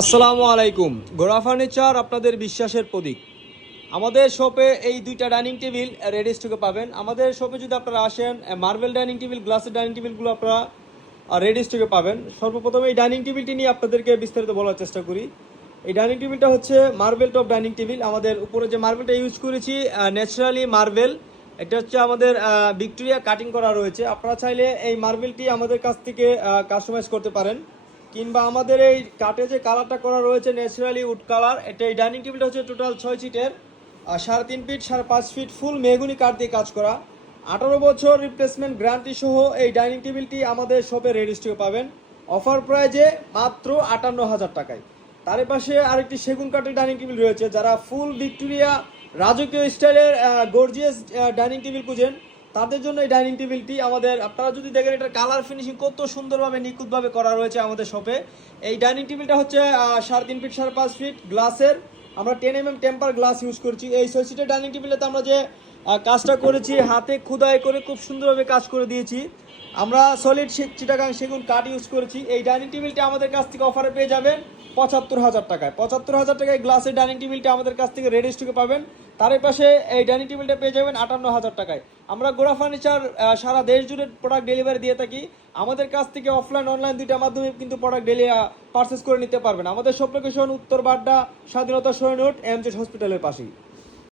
আসসালামু আলাইকুম। গোড়া ফার্নিচার আপনাদের বিশ্বাসের প্রতীক। আমাদের শপে এই দুইটা ডাইনিং টেবিল রেডি স্টকে পাবেন। আমাদের শপে যদি আপনারা আসেন, মার্বেল ডাইনিং টেবিল, গ্লাসের ডাইনিং টেবিলগুলো আপনারা রেডি স্টকে পাবেন। সর্বপ্রথমে এই ডাইনিং টেবিলটি নিয়ে আপনাদেরকে বিস্তারিত বলার চেষ্টা করি। এই ডাইনিং টেবিলটা হচ্ছে মার্বেল টপ ডাইনিং টেবিল। আমাদের উপরে যে মার্বেলটা ইউজ করেছি ন্যাচারালি মার্বেল, এটা হচ্ছে আমাদের ভিক্টোরিয়া কাটিং করা রয়েছে। আপনারা চাইলে এই মার্বেলটি আমাদের কাছ থেকে কাস্টমাইজ করতে পারেন, কিংবা আমাদের এই কাঠে যে কালারটা করা রয়েছে ন্যাচারালি উড কালার। এটা এই ডাইনিং টেবিলটা হচ্ছে টোটাল 6 সিটের, 3.5 ফিট 5.5 ফিট ফুল মেহগুনি কাঠ দিয়ে কাজ করা। 18 বছর রিপ্লেসমেন্ট গ্যারান্টি সহ এই ডাইনিং টেবিলটি আমাদের শপে রেডি স্টকে পাবেন অফার প্রাইজে মাত্র 58,000 টাকায়। তার পাশে আরেকটি সেগুন কাঠের ডাইনিং টেবিল রয়েছে। যারা ফুল ভিক্টোরিয়া রাজকীয় স্টাইলের গর্জিয়াস ডাইনিং টেবিল খুঁজেন, তাদের জন্য এই ডাইনিং টেবিলটি আমাদের, আপনারা যদি দেখেন এটার কালার ফিনিশিং কত সুন্দরভাবে নিখুঁতভাবে করা রয়েছে আমাদের শপে। এই ডাইনিং টেবিলটা হচ্ছে 3.5 ফিট 5.5 ফিট গ্লাসের। আমরা 10 mm টেম্পার গ্লাস ইউজ করছি। এই 6 সিটের ডাইনিং টেবিলেতে আমরা যে কাজটা করেছি, হাতে খোদাই করে খুব সুন্দরভাবে কাজ করে দিয়েছি। আমরা সলিড চিটাগাং সেগুন কাঠ ইউজ করেছি। এই ডাইনিং টেবিলটি আমাদের কাছ থেকে অফারে পেয়ে যাবেন 75,000 টাকায়। 75,000 টাকায় গ্লাসের ডাইনিং টেবিলটা আমাদের কাছ থেকে রেডি স্টকে পাবেন। তার পাশে এই ডাইনিং টেবিলটা পেয়ে যাবেন 58,000 টাকায়। আমরা গোড়া ফার্নিচার সারা দেশ জুড়ে প্রোডাক্ট ডেলিভারি দিয়ে থাকি। আমাদের কাছ থেকে অফলাইন অনলাইন দুইটার মাধ্যমে কিন্তু প্রোডাক্ট পারচেস করে নিতে পারবেন। আমাদের সব লোকেশন উত্তর বাড্ডা, স্বাধীনতা সৈনিক, এমজেড হসপিটালের পাশেই।